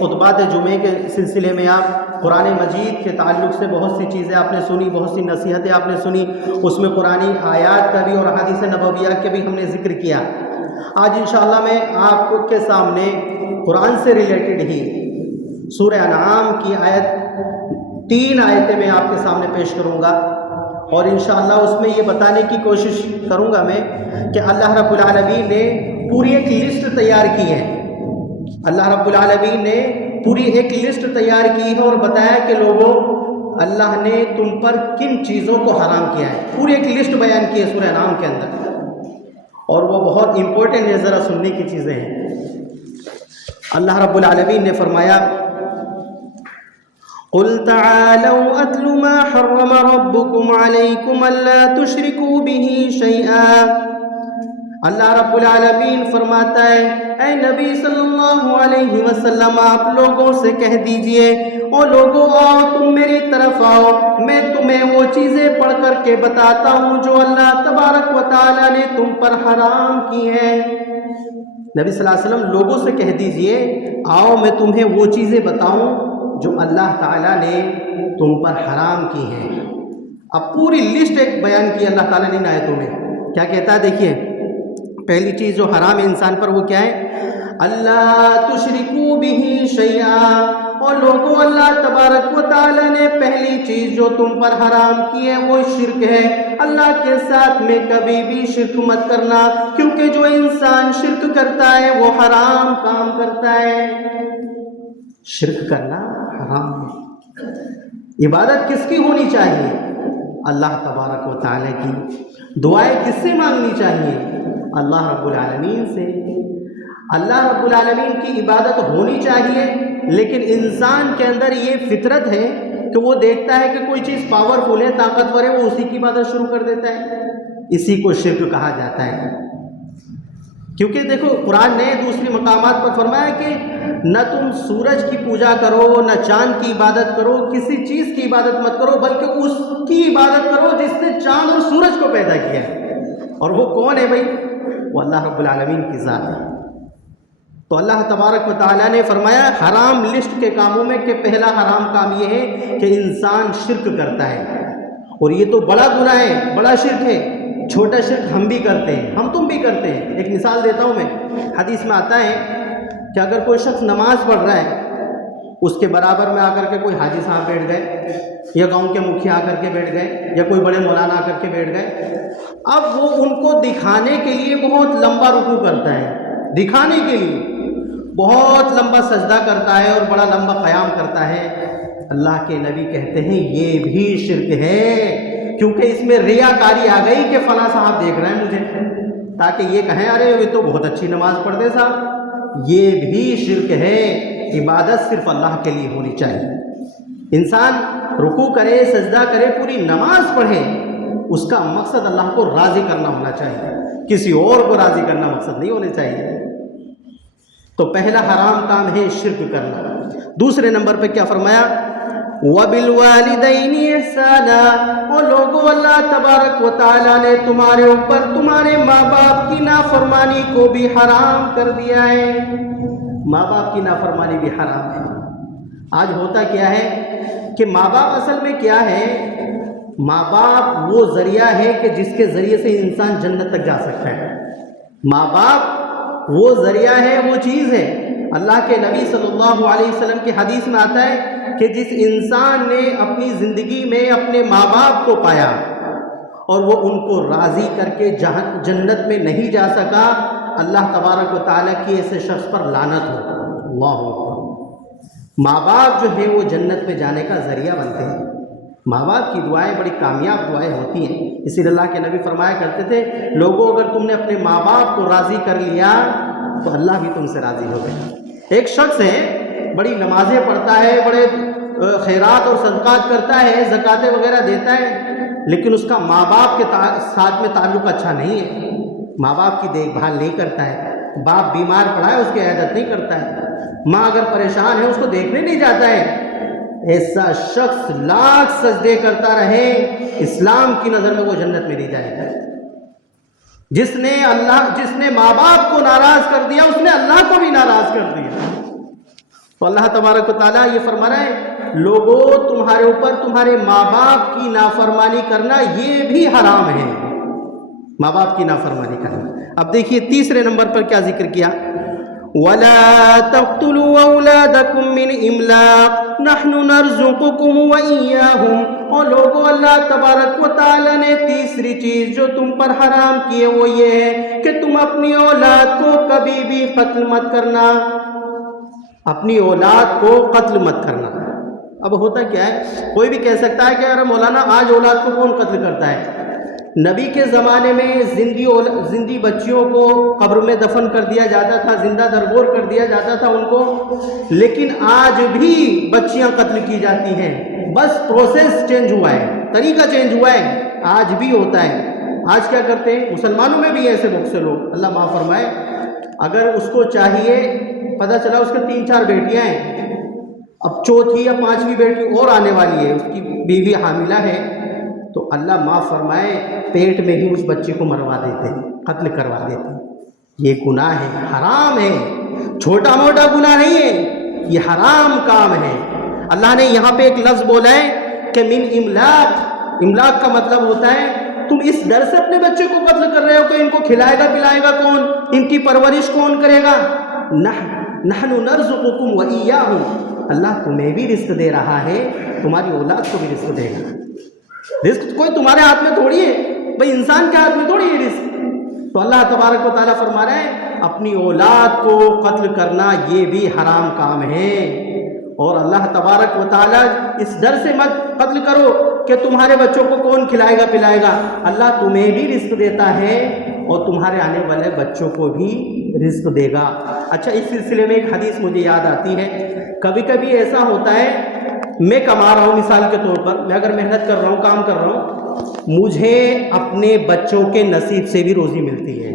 خطبات جمعے کے سلسلے میں آپ قرآن مجید کے تعلق سے بہت سی چیزیں آپ نے سنی، بہت سی نصیحتیں آپ نے سنی، اس میں قرآنی آیات کا بھی اور حدیث نبویہ کا بھی ہم نے ذکر کیا۔ آج انشاءاللہ میں آپ کے سامنے قرآن سے ریلیٹڈ ہی سورہ انعام کی تین آیتیں میں آپ کے سامنے پیش کروں گا، اور انشاءاللہ اس میں یہ بتانے کی کوشش کروں گا میں کہ اللہ رب العالمین نے پوری ایک لسٹ تیار کی ہے۔ اللہ رب العالمین نے پوری ایک لسٹ تیار کی ہے اور بتایا کہ لوگوں، اللہ نے تم پر کن چیزوں کو حرام کیا ہے۔ پوری ایک لسٹ بیان کی ہے سورہ انعام کے اندر، اور وہ بہت امپورٹنٹ ہے، ذرا سننے کی چیزیں ہیں۔ اللہ رب العالمین نے فرمایا قُلْ تَعَالَوْا أَتْلُ مَا حَرَّمَ رَبُّكُمْ عَلَيْكُمْ أَلَّا تُشْرِكُوا بِهِ شَيْئًا۔ اللہ رب العالمین فرماتا ہے اے نبی صلی اللہ علیہ وسلم، آپ لوگوں سے کہہ دیجئے، او لوگوں آؤ تم میری طرف آؤ، میں تمہیں وہ چیزیں پڑھ کر کے بتاتا ہوں جو اللہ تبارک و تعالی نے تم پر حرام کی ہیں۔ نبی صلی اللہ علیہ وسلم لوگوں سے کہہ دیجئے آؤ میں تمہیں وہ چیزیں بتاؤں جو اللہ تعالیٰ نے تم پر حرام کی ہیں۔ اب پوری لسٹ ایک بیان کی اللہ تعالیٰ نے ان آیتوں میں۔ کیا کہتا ہے دیکھیے، پہلی چیز جو حرام ہے انسان پر وہ کیا ہے؟ اللہ تشرکوا بہ شیئا، اور لوگوں اللہ تبارک و تعالیٰ نے پہلی چیز جو تم پر حرام کی ہے وہ شرک ہے۔ اللہ کے ساتھ میں کبھی بھی شرک مت کرنا، کیونکہ جو انسان شرک کرتا ہے وہ حرام کام کرتا ہے۔ شرک کرنا حرام ہے۔ عبادت کس کی ہونی چاہیے؟ اللہ تبارک و تعالیٰ کی۔ دعائیں کس سے مانگنی چاہیے؟ اللہ رب العالمین سے۔ اللہ رب العالمین کی عبادت ہونی چاہیے، لیکن انسان کے اندر یہ فطرت ہے کہ وہ دیکھتا ہے کہ کوئی چیز پاورفل ہے، طاقتور ہے، وہ اسی کی عبادت شروع کر دیتا ہے۔ اسی کو شرک کہا جاتا ہے۔ کیونکہ دیکھو قرآن نے دوسری مقامات پر فرمایا کہ نہ تم سورج کی پوجا کرو، نہ چاند کی عبادت کرو، کسی چیز کی عبادت مت کرو، بلکہ اس کی عبادت کرو جس نے چاند اور سورج کو پیدا کیا ہے۔ اور وہ کون ہے بھائی؟ وہ اللہ رب العالمین کی ذات ہے۔ تو اللہ تبارک و تعالیٰ نے فرمایا حرام لسٹ کے کاموں میں کہ پہلا حرام کام یہ ہے کہ انسان شرک کرتا ہے، اور یہ تو بڑا گناہ ہے، بڑا شرک ہے۔ چھوٹا شرک ہم بھی کرتے ہیں، ہم تم بھی کرتے ہیں۔ ایک مثال دیتا ہوں میں، حدیث میں آتا ہے کہ اگر کوئی شخص نماز پڑھ رہا ہے، اس کے برابر میں آ کر کے کوئی حاجی صاحب بیٹھ گئے، یا گاؤں کے مکھیا آ کر کے بیٹھ گئے، یا کوئی بڑے مولانا آ کر کے بیٹھ گئے، اب وہ ان کو دکھانے کے لیے بہت لمبا رکوع کرتا ہے، دکھانے کے لیے بہت لمبا سجدہ کرتا ہے اور بڑا لمبا قیام کرتا ہے۔ اللہ کے نبی کہتے ہیں یہ بھی شرک ہے، کیونکہ اس میں ریاکاری آ گئی کہ فلاں صاحب دیکھ رہے ہیں مجھے، تاکہ یہ کہیں ارے یہ تو بہت اچھی نماز پڑھتے صاحب۔ یہ بھی شرک ہے۔ عبادت صرف اللہ کے لیے ہونی چاہیے۔ انسان رکوع کرے، سجدہ کرے، پوری نماز پڑھے، اس کا مقصد اللہ کو راضی کرنا ہونا چاہیے، کسی اور کو راضی کرنا مقصد نہیں ہونا چاہیے۔ تو پہلا حرام کام ہے شرک کرنا۔ دوسرے نمبر پہ کیا فرمایا؟ وَبِالْوَالِدَيْنِ إِحْسَانًا، اور لوگوں اللہ تبارک و تعالیٰ نے تمہارے اوپر تمہارے ماں باپ کی نافرمانی کو بھی حرام کر دیا ہے۔ ماں باپ کی نافرمانی بھی حرام ہے۔ آج ہوتا کیا ہے کہ ماں باپ اصل میں کیا ہے؟ ماں باپ وہ ذریعہ ہے کہ جس کے ذریعے سے انسان جنت تک جا سکتا ہے۔ ماں باپ وہ ذریعہ ہے، وہ چیز ہے۔ اللہ کے نبی صلی اللہ علیہ وسلم کی حدیث میں آتا ہے کہ جس انسان نے اپنی زندگی میں اپنے ماں باپ کو پایا اور وہ ان کو راضی کر کے جنت میں نہیں جا سکا، اللہ تبارک و تعالیٰ کی ایسے شخص پر لعنت ہو۔ اللہ اکبر۔ ماں باپ جو ہے وہ جنت میں جانے کا ذریعہ بنتے ہیں۔ ماں باپ کی دعائیں بڑی کامیاب دعائیں ہوتی ہیں، اسی لیے اللہ کے نبی فرمایا کرتے تھے لوگوں اگر تم نے اپنے ماں باپ کو راضی کر لیا تو اللہ بھی تم سے راضی ہو گئے۔ ایک شخص ہے، بڑی نمازیں پڑھتا ہے، بڑے خیرات اور صدقات کرتا ہے، زکاتیں وغیرہ دیتا ہے، لیکن اس کا ماں باپ کے ساتھ میں تعلق اچھا نہیں ہے، ماں باپ کی دیکھ بھال نہیں کرتا ہے، باپ بیمار پڑا ہے اس کی عیادت نہیں کرتا ہے، ماں اگر پریشان ہے اس کو دیکھنے نہیں جاتا ہے، ایسا شخص لاکھ سجدے کرتا رہے اسلام کی نظر میں وہ جنت میں نہیں جائے گا۔ جس نے ماں باپ کو ناراض کر دیا اس نے اللہ کو بھی ناراض کر دیا۔ تو اللہ تبارک و تعالیٰ یہ فرما رہا ہے لوگوں تمہارے اوپر تمہارے ماں باپ کی نافرمانی کرنا یہ بھی حرام ہے، ماں باپ کی نافرمانی کرنا۔ اب دیکھیے تیسرے نمبر پر کیا ذکر کیا، وَلَا تَقْتُلُوا أَوْلَادَكُم مِّنْ إِمْلَاقٍ نَحْنُ نَرْزُقُكُمْ وَإِيَّاهُمْ، اور لوگوں اللہ تبارک و تعالیٰ نے تیسری چیز جو تم پر حرام کی ہے وہ یہ ہے کہ تم اپنی اولاد کو کبھی بھی قتل مت کرنا، اپنی اولاد کو قتل مت کرنا۔ اب ہوتا کیا ہے، کوئی بھی کہہ سکتا ہے کہ ارے مولانا آج اولاد کو کون قتل کرتا ہے؟ نبی کے زمانے میں زندی بچیوں کو قبر میں دفن کر دیا جاتا تھا، زندہ درگور کر دیا جاتا تھا ان کو، لیکن آج بھی بچیاں قتل کی جاتی ہیں، بس پروسیس چینج ہوا ہے، طریقہ چینج ہوا ہے، آج بھی ہوتا ہے۔ آج کیا کرتے ہیں مسلمانوں میں بھی ایسے بہت سے لوگ، اللہ معاف فرمائے، اگر اس کو چاہیے، پتہ چلا اس کے 3-4 بیٹیاں ہیں، اب چوتھی یا 5ویں بیٹی اور آنے والی ہے، اس کی بیوی حاملہ ہے، تو اللہ معاف فرمائے پیٹ میں ہی اس بچے کو مروا دیتے ہیں، قتل کروا دیتے ہیں۔ یہ گناہ ہے، حرام ہے، چھوٹا موٹا گناہ نہیں ہے، یہ حرام کام ہے۔ اللہ نے یہاں پہ ایک لفظ بولا ہے کہ من املاق، املاق کا مطلب ہوتا ہے تم اس ڈر سے اپنے بچے کو قتل کر رہے ہو کہ ان کو کھلائے گا پلائے گا کون، ان کی پرورش کون کرے گا؟ نحن نرزقکم وإیاہم، اللہ تمہیں بھی رزق دے رہا ہے، تمہاری اولاد کو بھی رزق دے گا۔ رزق کوئی تمہارے ہاتھ میں تھوڑی ہے بھئی، انسان کے ہاتھ میں تھوڑی ہے رزق۔ تو اللہ تبارک و تعالیٰ فرما رہے ہیں اپنی اولاد کو قتل کرنا یہ بھی حرام کام ہے، اور اللہ تبارک و تعالیٰ اس ڈر سے مت قتل کرو کہ تمہارے بچوں کو کون کھلائے گا پلائے گا، اللہ تمہیں بھی رزق دیتا ہے اور تمہارے آنے والے بچوں کو بھی رزق دے گا۔ اچھا، اس سلسلے میں ایک حدیث مجھے یاد آتی ہے، کبھی کبھی ایسا ہوتا ہے میں کما رہا ہوں، مثال کے طور پر میں اگر محنت کر رہا ہوں، کام کر رہا ہوں، مجھے اپنے بچوں کے نصیب سے بھی روزی ملتی ہے،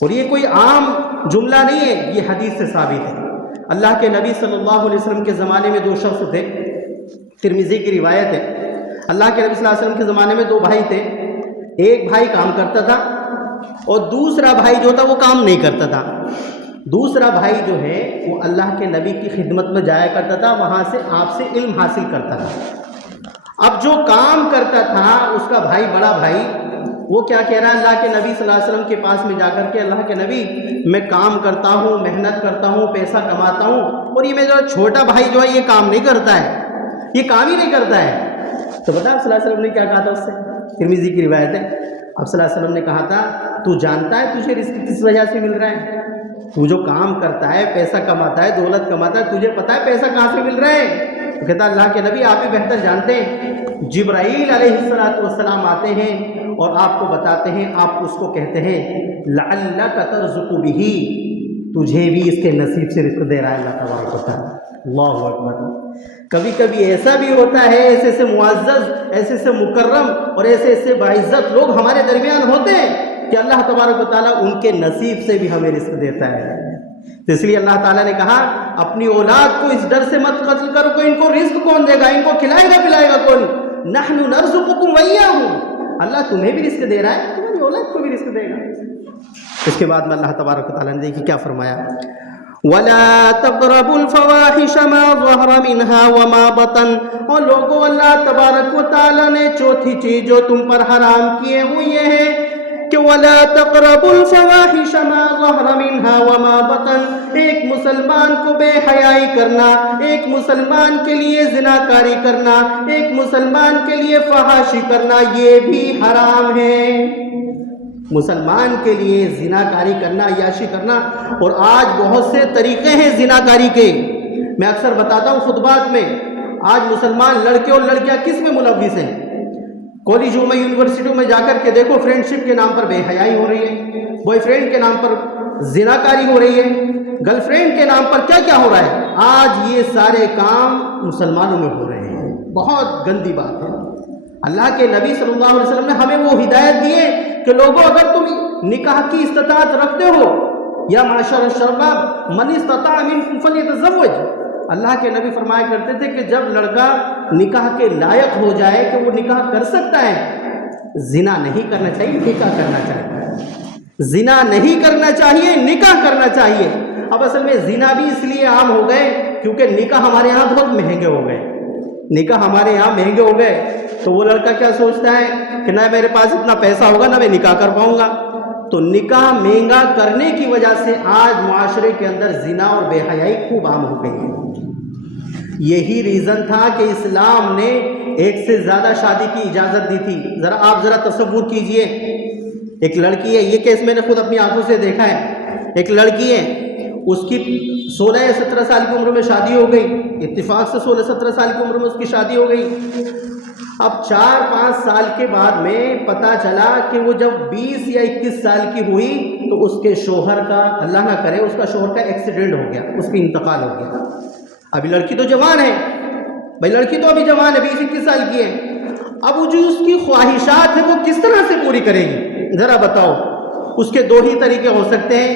اور یہ کوئی عام جملہ نہیں ہے، یہ حدیث سے ثابت ہے۔ اللہ کے نبی صلی اللہ علیہ وسلم کے زمانے میں 2 شخص تھے، ترمذی کی روایت ہے، اللہ کے نبی صلی اللہ علیہ وسلم کے زمانے میں 2 بھائی تھے، ایک بھائی کام کرتا تھا اور دوسرا بھائی جو تھا وہ کام نہیں کرتا تھا۔ دوسرا بھائی جو ہے وہ اللہ کے نبی کی خدمت میں جایا کرتا تھا، وہاں سے آپ سے علم حاصل کرتا تھا۔ اب جو کام کرتا تھا اس کا بھائی، بڑا بھائی، وہ کیا کہہ رہا ہے اللہ کے نبی صلی اللہ علیہ وسلم کے پاس میں جا کر کے، اللہ کے نبی میں کام کرتا ہوں، محنت کرتا ہوں، پیسہ کماتا ہوں، اور یہ میرا چھوٹا بھائی جو ہے یہ کام نہیں کرتا ہے، یہ کام ہی نہیں کرتا ہے۔ تو بتا صلی اللہ علیہ وسلم نے کیا کہا تھا اس سے؟ ترمذی کی روایت ہے، اب صلی اللہ علیہ وسلم نے کہا تھا تو جانتا ہے تجھے رزق کس وجہ سے مل رہا ہے؟ تو جو کام کرتا ہے، پیسہ کماتا ہے، دولت کماتا ہے، تجھے پتا ہے پیسہ کہاں سے مل رہا ہے؟ تو کہتا اللہ کے نبی آپ ہی بہتر جانتے ہیں، جبرائیل علیہ السلام آتے ہیں اور آپ کو بتاتے ہیں، آپ اس کو کہتے ہیں لعلک ترزق بہ، تجھے بھی اس کے نصیب سے رزق دے رہا ہے اللہ تبارک و تعالیٰ۔ اللہ اکبر۔ کبھی کبھی ایسا بھی ہوتا ہے، ایسے سے معزز، ایسے سے مکرم اور ایسے سے باعزت لوگ ہمارے درمیان ہوتے ہیں کہ اللہ تبارک و تعالیٰ ان کے نصیب سے بھی ہمیں رزق دیتا ہے۔ تو اس لیے اللہ تعالیٰ نے کہا اپنی اولاد کو اس ڈر سے مت قتل کرو کہ ان کو رزق کون دے گا، ان کو کھلائے گا پلائے گا کون؟ نحن نرزقکم وإیاہم، اللہ تمہیں بھی رزق دے رہا ہے، تمہاری اولاد کو بھی رزق دے گا۔ اس کے بعد میں اللہ تبارک و تعالیٰ نے دیکھیں کیا فرمایا، وَلَا تَقْرَبُوا الْفَوَاحِشَ مَا ظَهَرَ مِنْهَا وَمَا بَطَنَ، اور لوگوں اللہ تبارک و تعالیٰ نے چوتھی چیز جو تم پر حرام کی ہے وہ یہ ہے کہ وَلَا تَقْرَبُوا الْفَوَاحِشَ مَا ظَهَرَ مِنْهَا وَمَا بَطَنَ، ایک مسلمان کو بے حیائی کرنا، ایک مسلمان کے لیے زناکاری کرنا، ایک مسلمان کے لیے فحاشی کرنا یہ بھی حرام ہے۔ مسلمان کے لیے زناکاری کرنا، عیاشی کرنا، اور آج بہت سے طریقے ہیں زناکاری کے، میں اکثر بتاتا ہوں خطبات میں، آج مسلمان لڑکے اور لڑکیاں کس میں ملوث ہیں؟ کالجوں میں، یونیورسٹیوں میں جا کر کے دیکھو، فرینڈ شپ کے نام پر بے حیائی ہو رہی ہے، بوائے فرینڈ کے نام پر زناکاری ہو رہی ہے، گرل فرینڈ کے نام پر کیا کیا ہو رہا ہے، آج یہ سارے کام مسلمانوں میں ہو رہے ہیں، بہت گندی بات ہے۔ اللہ کے نبی صلی اللہ علیہ وسلم نے ہمیں وہ ہدایت دی ہے کہ لوگوں اگر تم نکاح کی استطاعت رکھتے ہو، یا معاشر الشباب من استطاع منکم فلیتزوج، اللہ کے نبی فرمایا کرتے تھے کہ جب لڑکا نکاح کے لائق ہو جائے کہ وہ نکاح کر سکتا ہے، زنا نہیں کرنا چاہیے، نکاح کرنا چاہیے، زنا نہیں کرنا چاہیے، نکاح کرنا چاہیے۔ اب اصل میں زنا بھی اس لیے عام ہو گئے کیونکہ نکاح ہمارے یہاں بہت مہنگے ہو گئے، نکاح ہمارے یہاں مہنگے ہو گئے، تو وہ لڑکا کیا سوچتا ہے کہ نہ میرے پاس اتنا پیسہ ہوگا نہ میں نکاح کر پاؤں گا۔ تو نکاح مہنگا کرنے کی وجہ سے آج معاشرے کے اندر زنا اور بے حیائی خوب عام ہو گئی ہے۔ یہی ریزن تھا کہ اسلام نے ایک سے زیادہ شادی کی اجازت دی تھی۔ آپ ذرا تصور کیجئے، ایک لڑکی ہے، یہ کیس میں نے خود اپنی آنکھوں سے دیکھا ہے، ایک لڑکی ہے، اس کی 16 یا 17 سال کی عمر میں شادی ہو گئی، اتفاق سے 16-17 سال کی عمر میں اس کی شادی ہو گئی۔ اب 4-5 سال کے بعد میں پتہ چلا کہ وہ جب 20 یا 21 سال کی ہوئی تو اس کے شوہر کا، اللہ نہ کرے، اس کا شوہر کا ایکسیڈنٹ ہو گیا، اس کی انتقال ہو گیا۔ ابھی لڑکی تو جوان ہے بھائی، لڑکی تو ابھی جوان ہے، 20-21 سال کی ہے۔ اب وہ جو اس کی خواہشات ہیں وہ کس طرح سے پوری کرے گی؟ ذرا بتاؤ۔ اس کے دو ہی طریقے ہو سکتے ہیں،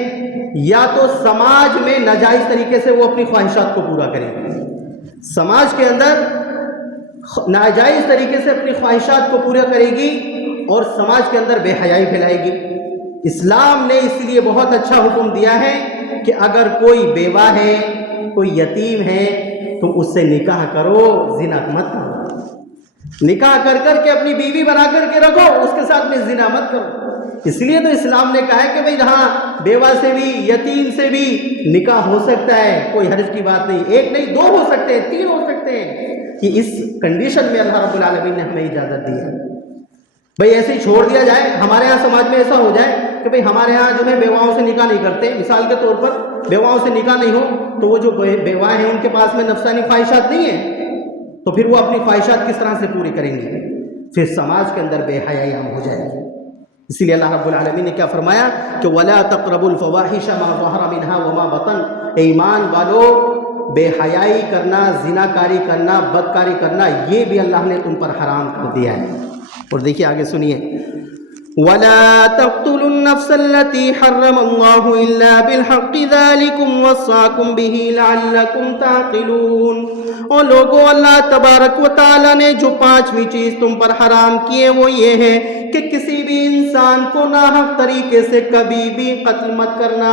یا تو سماج میں ناجائز طریقے سے وہ اپنی خواہشات کو پورا کرے گی، سماج کے اندر ناجائز طریقے سے اپنی خواہشات کو پورا کرے گی اور سماج کے اندر بے حیائی پھیلائے گی۔ اسلام نے اس لیے بہت اچھا حکم دیا ہے کہ اگر کوئی بیوہ ہے، کوئی یتیم ہے، تم اس سے نکاح کرو، زنا مت کرو۔ نکاح کر کر کے اپنی بیوی بنا کر کے رکھو، اس کے ساتھ میں زنا مت کرو۔ اس لیے تو اسلام نے کہا ہے کہ بھئی ہاں، بیوہ سے بھی، یتیم سے بھی نکاح ہو سکتا ہے، کوئی حرج کی بات نہیں، ایک نہیں، 2 ہو سکتے ہیں، 3 ہو سکتے ہیں، کہ اس کنڈیشن میں اللہ رب العالمین نے ہمیں اجازت دی ہے۔ بھئی ایسے ہی چھوڑ دیا جائے، ہمارے ہاں سماج میں ایسا ہو جائے کہ بھئی ہمارے ہاں جو ہے بیواؤں سے نکاح نہیں کرتے، مثال کے طور پر بیواؤں سے نکاح نہیں ہو تو وہ جو بیوہ ہیں ان کے پاس میں نفسانی خواہشات نہیں ہیں، تو پھر وہ اپنی خواہشات کس طرح سے پوری کریں گی؟ پھر سماج کے اندر بے حیائی عام ہو جائے گی۔ اسی لیے اللہ رب العالمین نے کیا فرمایا کہ وَلَا تَقْرَبُوا الْفَوَاحِشَ مَا ظَهَرَ مِنْهَا وَمَا بَطَنَ، اے ایمان والو، بے حیائی کرنا، زناکاری کرنا، بدکاری کرنا، یہ بھی اللہ نے تم پر حرام کر دیا ہے۔ اور دیکھیے آگے سنیے، وَلَا تَقْتُلُوا النَّفْسَ الَّتِي حَرَّمَ اللَّهُ إِلَّا بِالْحَقِّ ذَلِكُمْ وَصَّاكُمْ بِهِ لَعَلَّكُمْ تَعْقِلُونَ۔ اور لوگوں، اللہ تبارک و تعالیٰ نے جو 5ویں چیز تم پر حرام کی ہے وہ یہ ہے کہ کسی بھی انسان کو ناحق طریقے سے کبھی بھی قتل مت کرنا،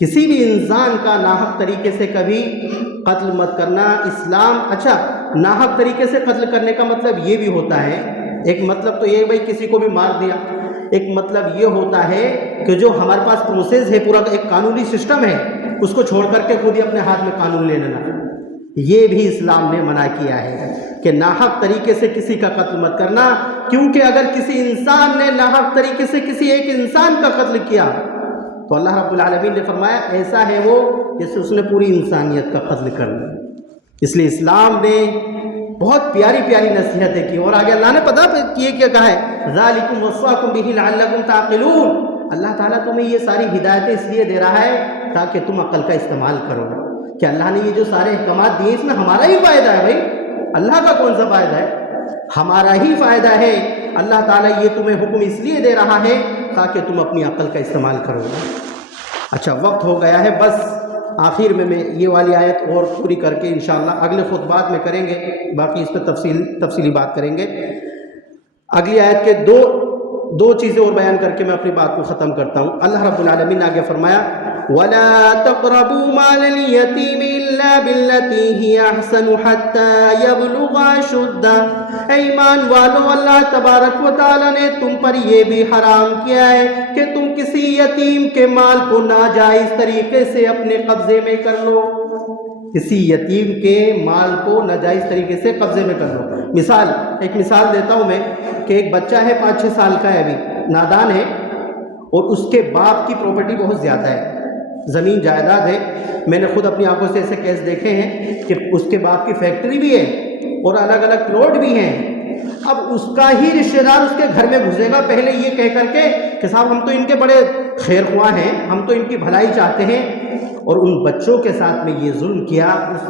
کسی بھی انسان کا ناحق طریقے سے کبھی قتل مت کرنا۔ اسلام، اچھا، ناحق طریقے سے قتل کرنے کا مطلب یہ بھی ہوتا ہے، ایک مطلب تو یہ بھائی کسی کو بھی مار دیا، ایک مطلب یہ ہوتا ہے کہ جو ہمارے پاس پروسیس ہے، پورا ایک قانونی سسٹم ہے، اس کو چھوڑ کر کے خود ہی اپنے ہاتھ میں قانون لے لینا، یہ بھی اسلام نے منع کیا ہے کہ ناحق طریقے سے کسی کا قتل مت کرنا۔ کیونکہ اگر کسی انسان نے ناحق طریقے سے کسی ایک انسان کا قتل کیا تو اللہ رب العالمین نے فرمایا ایسا ہے وہ جیسے اس نے پوری انسانیت کا قتل کر لیا۔ اس لیے اسلام نے بہت پیاری پیاری نصیحتیں کی، اور آگے اللہ نے پتہ یہ کیا کہا ہے، ذالکم وصاکم بہ لعلکم تعقلون۔ اللہ تعالیٰ تمہیں یہ ساری ہدایتیں اس لیے دے رہا ہے تاکہ تم عقل کا استعمال کرو، کہ اللہ نے یہ جو سارے احکامات دیے اس میں ہمارا ہی فائدہ ہے۔ بھائی اللہ کا کون سا فائدہ ہے؟ ہمارا ہی فائدہ ہے۔ اللہ تعالیٰ یہ تمہیں حکم اس لیے دے رہا ہے تاکہ تم اپنی عقل کا استعمال کرو۔ اچھا، وقت ہو گیا ہے، بس آخر میں یہ والی آیت اور پوری کر کے انشاءاللہ اگلے خطبات میں کریں گے، باقی اس پہ تفصیلی بات کریں گے۔ اگلی آیت کے دو چیزیں اور بیان کر کے میں اپنی بات کو ختم کرتا ہوں۔ اللہ رب العالمین نے آگے فرمایا وَلَا تَقْرَبُوا مَالَ الْيَتِيمِ إِلَّا بِالَّتِي هِيَ أَحْسَنُ حَتَّى يَبْلُغَ أَشُدَّهُ۔ اے ایمان والو، اللہ تبارک و تعالیٰ نے تم پر یہ بھی حرام کیا ہے کہ تم کسی یتیم کے مال کو ناجائز طریقے سے اپنے قبضے میں کر لو، کسی یتیم کے مال کو ناجائز طریقے سے قبضے میں کر لو۔ ایک مثال دیتا ہوں میں کہ ایک بچہ ہے 5-6 سال کا ہے، ابھی نادان ہے، اور اس کے باپ کی پراپرٹی بہت زیادہ ہے، زمین جائیداد ہے۔ میں نے خود اپنی آنکھوں سے ایسے کیس دیکھے ہیں کہ اس کے باپ کی فیکٹری بھی ہے اور الگ الگ پلاٹ بھی ہیں۔ اب اس کا ہی رشتہ دار اس کے گھر میں گھسے گا، پہلے یہ کہہ کر کے کہ صاحب ہم تو ان کے بڑے خیر خواہ ہیں، ہم تو ان کی بھلائی چاہتے ہیں، اور ان بچوں کے ساتھ میں یہ ظلم کیا اس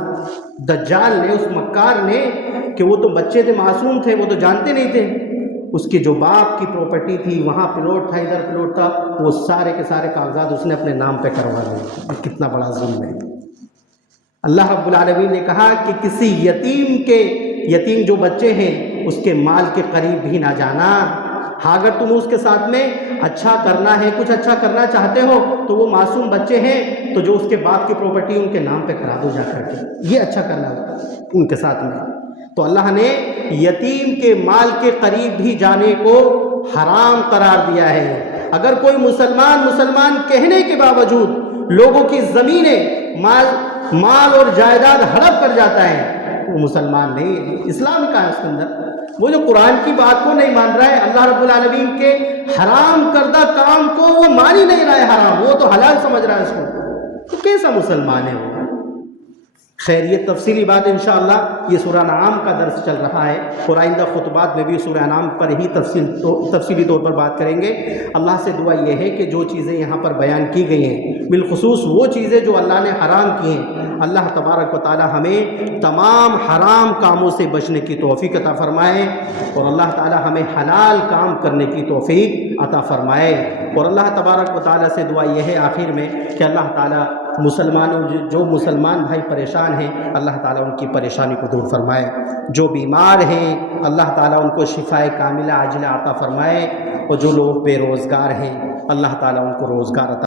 دجال نے، اس مکار نے، کہ وہ تو بچے تھے، معصوم تھے، وہ تو جانتے نہیں تھے، اس کی جو باپ کی پراپرٹی تھی، وہاں پلاٹ تھا، ادھر پلاٹ تھا، وہ سارے کے سارے کاغذات اس نے اپنے نام پہ کروا لیے۔ کتنا بڑا ظلم ہے۔ اللہ رب العالمین نے کہا کہ کسی یتیم جو بچے ہیں اس کے مال کے قریب بھی نہ جانا ہاں اگر تم اس کے ساتھ میں اچھا کرنا ہے، کچھ اچھا کرنا چاہتے ہو تو وہ معصوم بچے ہیں تو جو اس کے باپ کی پراپرٹی ان کے نام پہ کرا دو جا کر کے، یہ اچھا کرنا ان کے ساتھ میں۔ تو اللہ نے یتیم کے مال کے قریب بھی جانے کو حرام قرار دیا ہے۔ اگر کوئی مسلمان کہنے کے باوجود لوگوں کی زمینیں مال اور جائیداد ہڑپ کر جاتا ہے، وہ مسلمان نہیں ہے۔ اسلام کا ہے اس کے اندر، وہ جو قرآن کی بات کو نہیں مان رہا ہے، اللہ رب العالمین کے حرام کردہ کام کو وہ مان ہی نہیں رہا ہے حرام، وہ تو حلال سمجھ رہا ہے اس کو، تو کیسا مسلمان ہے وہ؟ خیر یہ تفصیلی بات انشاءاللہ یہ سورہ انعام کا درس چل رہا ہے، اور آئندہ خطبات میں بھی سورہ انعام پر ہی تفصیلی طور پر بات کریں گے۔ اللہ سے دعا یہ ہے کہ جو چیزیں یہاں پر بیان کی گئی ہیں، بالخصوص وہ چیزیں جو اللہ نے حرام کی ہیں، اللہ تبارک و تعالی ہمیں تمام حرام کاموں سے بچنے کی توفیق عطا فرمائے، اور اللہ تعالی ہمیں حلال کام کرنے کی توفیق عطا فرمائے۔ اور اللہ تبارک و تعالی سے دعا یہ ہے آخر میں کہ اللہ تعالی جو مسلمان بھائی پریشان ہیں، اللہ تعالیٰ ان کی پریشانی کو دور فرمائے، جو بیمار ہیں اللہ تعالیٰ ان کو شفائے کاملہ عاجلہ عطا فرمائے، اور جو لوگ بے روزگار ہیں اللہ تعالیٰ ان کو روزگار عطا